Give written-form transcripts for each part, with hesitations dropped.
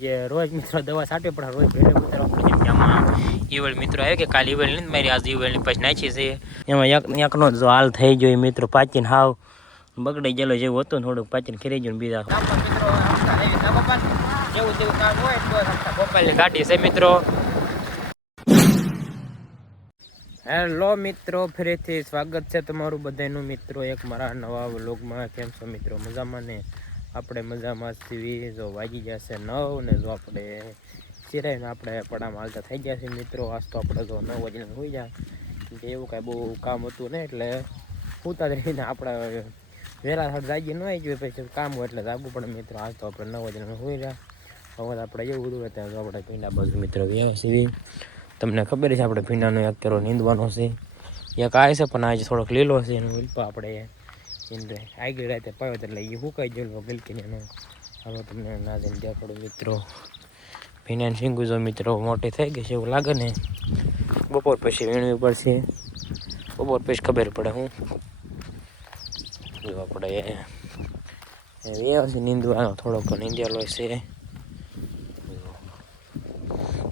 જે રોજ મિત્રો દવા છાંટવી પડે, રોજ ભેડે ઉતારવા પડે. જેમ કે આમાં ઈવળ મિત્રો આવે કે કાલે ઈવળ નથી મારી, આજ ઈવળની પછી નાખી છે. એમાં એકનો જો હાલ થઈ ગયો મિત્રો, પાચીને હાવ બગડી ગયેલો જેવું હતું, થોડુંક પાચીને ખરી ગયું. બીજા જેવું જેવું કામ હોય તો ગોપાલની ગાડી છે મિત્રો. હેલો મિત્રો, ફરીથી સ્વાગત છે તમારું બધાનું મિત્રો એક મારા નવા વ્લોગમાં. કેમ છો મિત્રો? મજામાં ને? આપણે મજામાં છીએ. જો વાગી જશે 9 ને જો આપણે ચિરાઈને આપણે પડામાં હાલતા થઈ ગયા છે મિત્રો. આજ તો આપણે જો 9 વાગે હોઈ જાય, કે એવું કાંઈ બહુ કામ હતું ને એટલે ઉતા રહીને આપણે વહેલા થોડું જાગી ન આવી જોઈએ, પછી કામ હોય એટલે જાગવું પડે મિત્રો. આજ તો આપણે 9 વાગે હોઈ જાય. હવે આપણે એવું બધું હતા તો આપણે પીંડા બાજુ મિત્રો વ્યવસ્થિત તમને ખબર છે આપણે ભીંડાનો એક કેરો નીંદવાનો છે. એક આ છે પણ આજે થોડોક લીલો છે એનો ઉલ્પા આપણે આગળ રાતે પાવ્યો એટલે એ સુકાઈ ગયેલો ગલકીને એનો. હવે તમને ના જઈને દેખાડું મિત્રો. ભીંડાની શીંગું જો મિત્રો મોટી થઈ ગઈ છે એવું લાગે ને. બપોર પછી વીણવી પડશે, બપોર પછી ખબર પડે. હું જો આપણે વ્યવસ્થિત નીંદવાનો થોડોક નીંદેલો છે,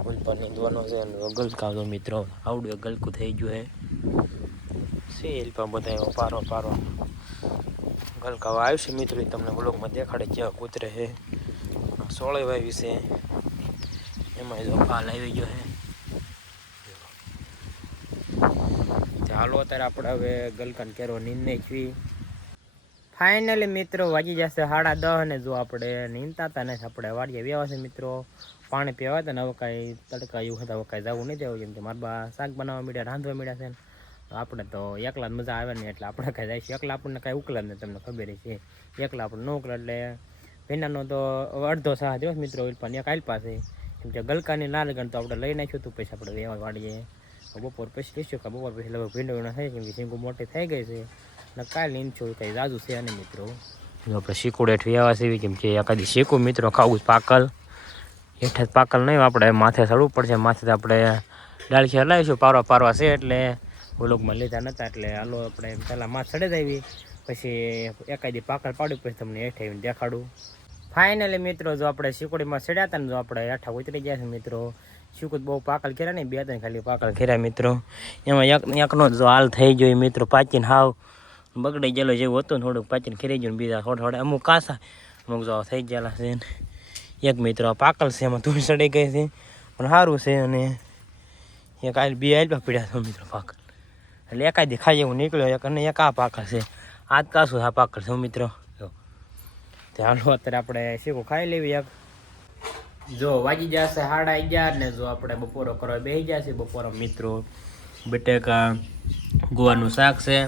ઉલ્પા નીંદવાનો છે. ગલકાવતો મિત્રો આવડું ગલકું થઈ ગયું છે. ઉલ્પા બધા પારો પારો ગલકાવા આવશે મિત્રો. તમને બ્લોગમાં દેખાડે કેવા કૂતરે છે. સોળે વાવી છે એમાં જો ફાલ આવી ગયો છે. હાલો અત્યારે આપણે હવે ગલકાન કેરો નીંદ નાખવી. ફાઇનલી મિત્રો વાગી જશે 10:30 ને જો આપણે નીંદતા હતા ને આપણે વાડીએ વ્યવા છે મિત્રો. પાણી પીવા હતા ને હવે કાંઈ તડકા એવું હતા, હવે કાંઈ જવું નહીં દેવું. જેમ કે મારા બા શાક બનાવવા મળ્યા, રાંધવા મળ્યા છે ને. આપણે તો એકલા જ મજા આવે ને એટલે આપણે કાંઈ જઈશું. એકલા આપણને કાંઈ ઉકલે ને તમને ખબર છે. એકલા આપણે ન ઉકલે એટલે ભીંડાનો તો અડધો સાહ દિવસ મિત્રો પણ એક આલ પાસે. કેમ કે ગલકાની ના લગન તો આપણે લઈ નાખ્યું હતું. પછી આપણે વ્યવા વાડીએ બપોર પછી લઈશું કે બપોર પછી લગભગ ભીંડો ન થાય. કેમ કે શીંગું મોટી થઈ ગઈ છે ને કાલે નીંદશું. કંઈ જાજુ છે ને મિત્રો. આપણે શીકુડ હેઠ વ્યવા છે કેમ કે એકાદી શીકું મિત્રો ખાવું પાકલ હેઠ જ પાકલ નહીં, આપણે માથે ચડવું પડશે. માથે આપણે ડાળખી હલાવીશું. પારવા છે એટલે વ્લોગમાં લીધા નહોતા એટલે હાલો આપણે પહેલાં માથ ચડે જ આવી, પછી એકાદી પાકલ પાડ્યું પછી તમને હેઠ આવીને દેખાડું. ફાઇનલી મિત્રો જો આપણે શીકુડીમાં ચડ્યા હતા ને જો આપણે હેઠા ઉતરી ગયા છે મિત્રો. શીકુડ બહુ પાકલ કર્યા નહીં, 2-3 ખાલી પાકલ કર્યા મિત્રો. એમાં એકનો જો હાલ થઈ ગયો મિત્રો, પાચીને હાવ બગડી ગયેલો જેવું હતું, થોડુંક પાચીને ખરી ગયું. બીજા થોડા અમુક કાસા અમુક જો થઈ ગયેલા છે. એક મિત્રો પાકલ છે એમાં ધૂળ ચડી ગઈ છે પણ સારું છે. અને એક આ 2 આલ્પા પીડ્યા તો મિત્રો પાકલ એટલે એકાદી ખાઈ એવું નીકળ્યો. એક અને એક આ પાકલ છે, આ જ કાશું આ પાકલ છે મિત્રો. હાલો અત્યારે આપણે શીખું ખાઈ લેવી એક. જો વાગી જશે 11:30 ને જો આપણે બપોરો કરવા બેસી જશે. બપોરો મિત્રો બટેકા ગુવારનું શાક છે,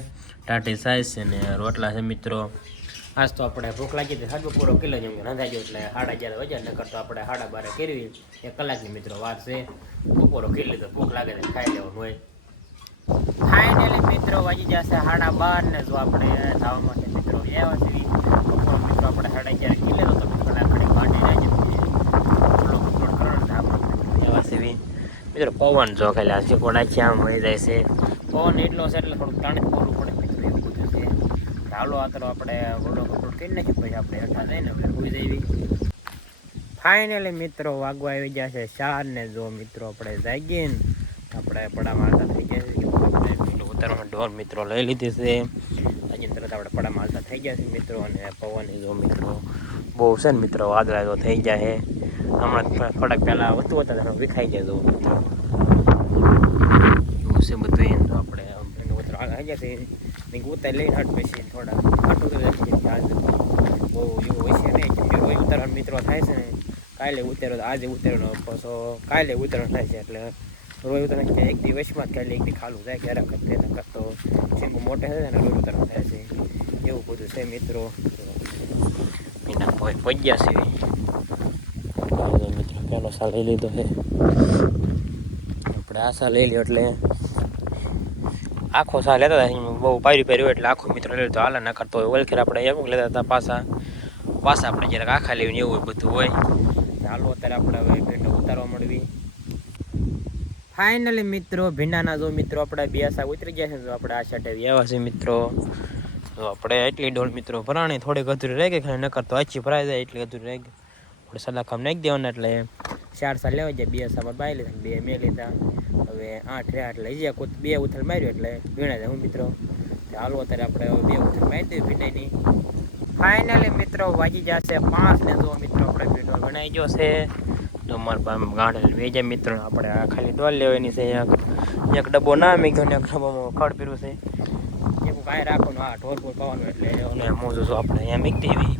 ટાટી સાઈઝ છે ને રોટલા છે મિત્રો. આજ તો આપણે ભૂખ લાગી હતી, સાત બપોરો કિલો જેમ કે રંધાઈ ગયો એટલે 11:30 વાગ્યા. નકર તો આપણે 12:30 કરવી. 1 કલાકની મિત્રો વાત છે. બપોરો કરી લીધો, ભૂખ લાગે તો ખાઈ લેવાનું હોય. ફાઇનલી મિત્રો વાગી જશે 12:30 ને જો આપણે જવા માટે મિત્રો આવ્યા છીએ. બપોરો મિત્રો આપણે 11:30 કરી લેતો તો મિત્રો આખડી ગાડી જાય મિત્રો. પવન જો ખાલી છે કોડાચી આમ વહી જાય છે. પવન એટલો છે એટલે થોડુંક તાણે બોલવું પડે મિત્રો, એવું બધું છે. ચાલો આ તરફ આપણે વ્લોગ અપલોડ કરી નાખીએ પછી આપણે હેઠા જઈને આપણે હોઈ જઈએ. ફાઇનલી મિત્રો વાગવા આવી ગયા છે 4 ને જો મિત્રો આપણે જાગીએ ને આપણે પડામાં હાલતા થઈ ગયા છે. આપણે ઉતારવામાં ઢોર મિત્રો લઈ લીધી છે. હજી તરત આપણે પડામાં હાલતા થઈ ગયા છે મિત્રો. અને પવન જો મિત્રો બહુ છે ને મિત્રો, વાદળા તો થઈ ગયા છે. હમણાં થોડાક પહેલાં વધતું હતા વિખાઈ જાય તો મિત્રો એવું છે બધું. એમ તો આપણે ઉતરવા ગયા છે ઉતાર લઈને હટ પછી થોડા ખાટું બહુ એવું હોય છે નહીં. કેમ કે રોજ ઉતારવાનો મિત્રો થાય છે ને. કાલે ઉતારો આજે ઉતારવાનો પાછો કાલે ઉતારવાનો થાય છે એટલે રોજ ઉતારવાનું કે એક દિવસમાં જ કાલે એક દી ખાલું જાય ક્યારેક તેના કરતો શીંગું મોટે છે ને રોજ ઉતારવાનું થાય છે. એવું બધું છે મિત્રો. એના પગ્યા છે મિત્રો. પહેલો સાલ લઈ લીધો છે આપણે. આ સાલ લઈ લ્યો એટલે આખો સાલ લેતા હતા. બહુ પાર્યું એટલે આખો મિત્રો લે તો હાલ ન કરતો હોય. ઓળખેર આપણે એવું લેતા હતા પાછા આપણે જરાક આખા લેવીને એવું બધું હોય. ચાલો અત્યારે આપણે હવે ભીંડો ઉતારવા મળવી. ફાઇનલી મિત્રો ભીંડાના જો મિત્રો આપણે 2 સા ઉતરી ગયા છે. જો આપણે આ સાઈડે વ્યવા છે મિત્રો. તો આપણે એટલી ડોલ મિત્રો ભરાણી થોડીક અધૂરી રહી ગઈ. ખાલી નકર તો આછી ભરાઈ જાય એટલી અધૂરી રહી ગઈ. આપણે સલાખામ નાખી દેવાના એટલે 4 સાલ લેવા જાય 2 સાલ બાય લીધા 2 મેં લીધા હવે 8 રહ્યા એટલે હજી કોઈ 2 ઉથલ માર્યો એટલે ગણાય જાય હું મિત્રો હાલો અત્યારે આપણે 2 ઉથલ મારી દઈએ ભીંડાની ફાઇનલી મિત્રો વાગી જશે 5 ને જો મિત્રો આપણે ભીંડો ગણાઈ ગયો છે તો મારા પાસે ગાંઠ વેજે મિત્રો આપણે આ ખાલી ડોલ લેવાની છે એક ડબ્બો ના મેં એક ડબ્બામાં ખડ પીરું છે એવું કાંઈ રાખવાનું હા ઢોર બોર પાવાનું એટલે અને મોજું જો આપણે અહીંયા મીક દેવી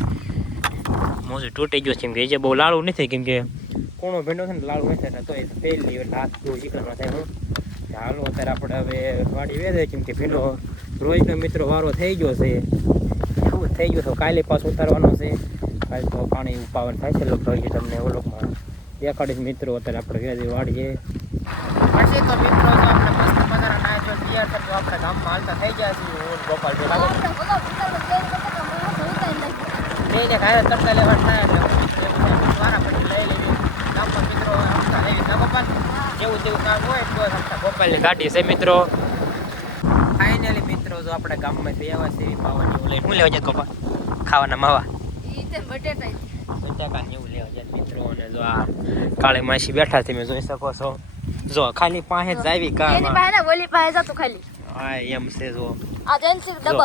મોજું તૂટી ગયો છે કેમ કે એ જે બહુ લાડું નથી કેમ કે કોણો ભીંડો છે ને લાડું નથી થતા તો એ પહેલી એટલે હાથ બહુ ચીકણમાં થાય હું હાલો અત્યારે આપણે હવે વાડી વેદે કેમ કે ભીંડો રોજનો મિત્રો વારો થઈ ગયો છે એવું થઈ ગયું તો કાલે પાછું ઉતારવાનો છે કાલે તો પાણી પાવર થાય છે લોકો જોઈએ તમને ઓલોકમાં દેખાડીશ મિત્રો અત્યારે આપણે વેદે વાડીએ પછી તો મિત્રો જો આપણે મસ્ત મજાના નાય જો તૈયાર થતો આપણે ગામમાં હાલતા થઈ ગયા છીએ હું ગોપાલ બેને કાંઈ તડકા લેવા થાય એટલે મારા પછી લઈ લેવી ગામમાં મિત્રો હમણાં લેવી ના ગોપાલ જેવું તેવું કામ હોય તો હમણાં ગોપાલની ગાડી છે મિત્રો ફાઇનલી મિત્રો જો આપણે ગામમાં બેવા છે પાવાની એવું લઈને હું લેવા જાય ગોપાલ ખાવાના માવા બટાકા ને એવું લેવા જાય મિત્રો અને જો આ કાળી માસી બેઠા તમે જોઈ શકો છો જો ખાલી પાસે જ આવી કામ હા એમ છે જો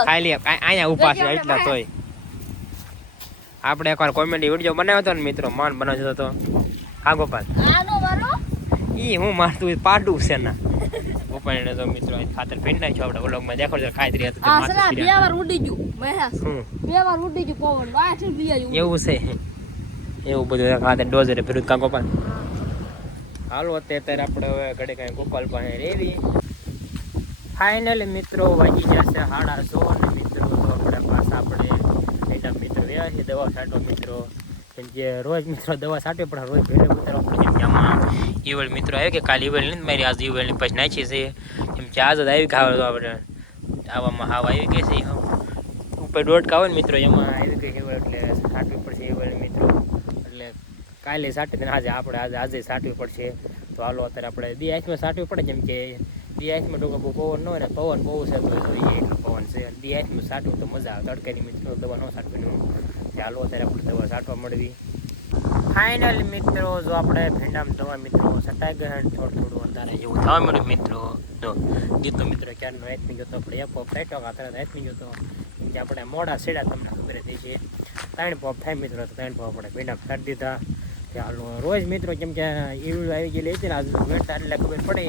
ખાલી અહીંયા ઉભા છે એટલા તોય આપણે એકવાર કોમેડી વિડીયો બનાવ્યો હતો ને મિત્રો માન બનાવ્યો હતો હા ગોપાલ ઈ હું મારતું પાડું છે ના ગોપાલ ને તો મિત્રો ખાતર ફીંડ નાખ્યો આપણે વ્લોગમાં દેખો છો ખાતરી હતું એવું છે એવું બધું ખાતર ડોઝરે ફેરું કા ગોપાલ હાલો અત્યારે આપણે હવે ઘડે કાંઈ ગોપાલ પાસે રેવી ફાઇનલી મિત્રો વાગી જશે 9:30 અને મિત્રો તો આપણે પાછા આપણે એના મિત્રો રહ્યા છે દવા છાંટો મિત્રો કેમ કે રોજ મિત્રો દવા છાંટવી પડે રોજ ભેડે ઉતારવા પડે કેમ કે આમાં ઈવળ મિત્રો આવ્યો કે કાલે ઈવળ નથી મારી આજ ઈવળની પછી નાખી છે કેમ કે આજ જ આવી ખાવા તો આપણે આવામાં હાવ આવી ગઈ છે ઉપર ડોટકા હોય ને મિત્રો એમાં આવી ગઈ ઈવળ એટલે છાંટવી પડશે ઈવળની મિત્રો એટલે કાલે છાંટી દે આજે આપણે આજે છાંટવી પડશે તો હાલો અત્યારે આપણે દી આઈસમાં છાંટવી પડે કેમ કે દી આઈસમાં ટૂંકા બહુ પવન ન હોય ને પવન બહુ છે તો જોઈએ એટલું પવન છે દી આઈસમાં છાંટવું તો મજા આવે તડકાની મિત્રો દવા ન છાંટવાનું ચાલો અત્યારે આપણે દવા છાંટવા મળવી ફાઇનલી મિત્રો જો આપણે ભીંડામાં દવા મિત્રો છટાઈ ગયા થોડું વધારે જેવું થવા મળ્યું મિત્રો જો ગીતો મિત્રો ક્યારનો હાથમી ગયો તો આપણે એક પોપ ફાટ્યો તરત હાથમી ગયો તો કેમ કે આપણે મોડા સેડા તમને ખબર હતી છે 3 પોપ થાય મિત્રો તો 3 પોપ આપણે ભીંડા કાઢી દીધા ચાલો રોજ મિત્રો કેમ કે ઈવળ આવી ગયેલી હતી ને આજ વેટતા એટલે ખબર પડે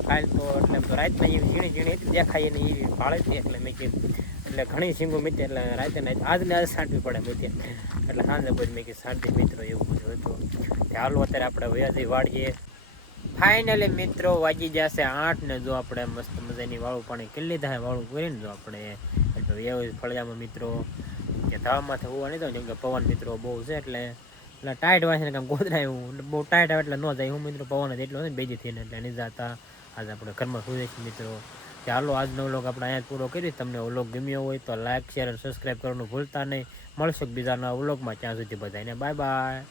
કાલ તો એટલે તો રાતમાં એવી ઝીણી હતી દેખાય ને એવી ભાળે હતી એટલે મેં કીધું એટલે ઘણી સિંગો મીતી એટલે રાતે આજને આજ છાંટવી પડે મીતી એટલે સાંજે બધું મેં કીધું શાંતિ મિત્રો એવું બધું હતું ચાલો અત્યારે આપણે વ્યાજી વાળીએ ફાઇનલી મિત્રો વાગી જશે 8 ને જો આપણે મસ્ત મજાની વાળું પાણી કરી લીધા વાળું કરીને જો આપણે એટલે એવું ફળિયામાં મિત્રો કે ધાવામાંથી હોવા નહીં તો કેમ કે પવન મિત્રો બહુ છે એટલે ટાઈટ વાંચે ને કામ ગોદરા એવું બહુ ટાઈટ આવે એટલે ન જાય હું મિત્રો પવન જ એટલો ને બેજી થઈને એટલે નહીં જતા આજે આપણે ઘરમાં સુઈ છીએ મિત્રો ચાલો આજનો વ્લોગ આપણે અહીંયા પૂરો કરી તમને વ્લોગ ગમ્યો હોય તો લાઈક શેર અને સબસ્ક્રાઈબ કરવાનું ભૂલતા નહીં મળશું બીજાના વ્લોગમાં ત્યાં સુધી બધાને બાય બાય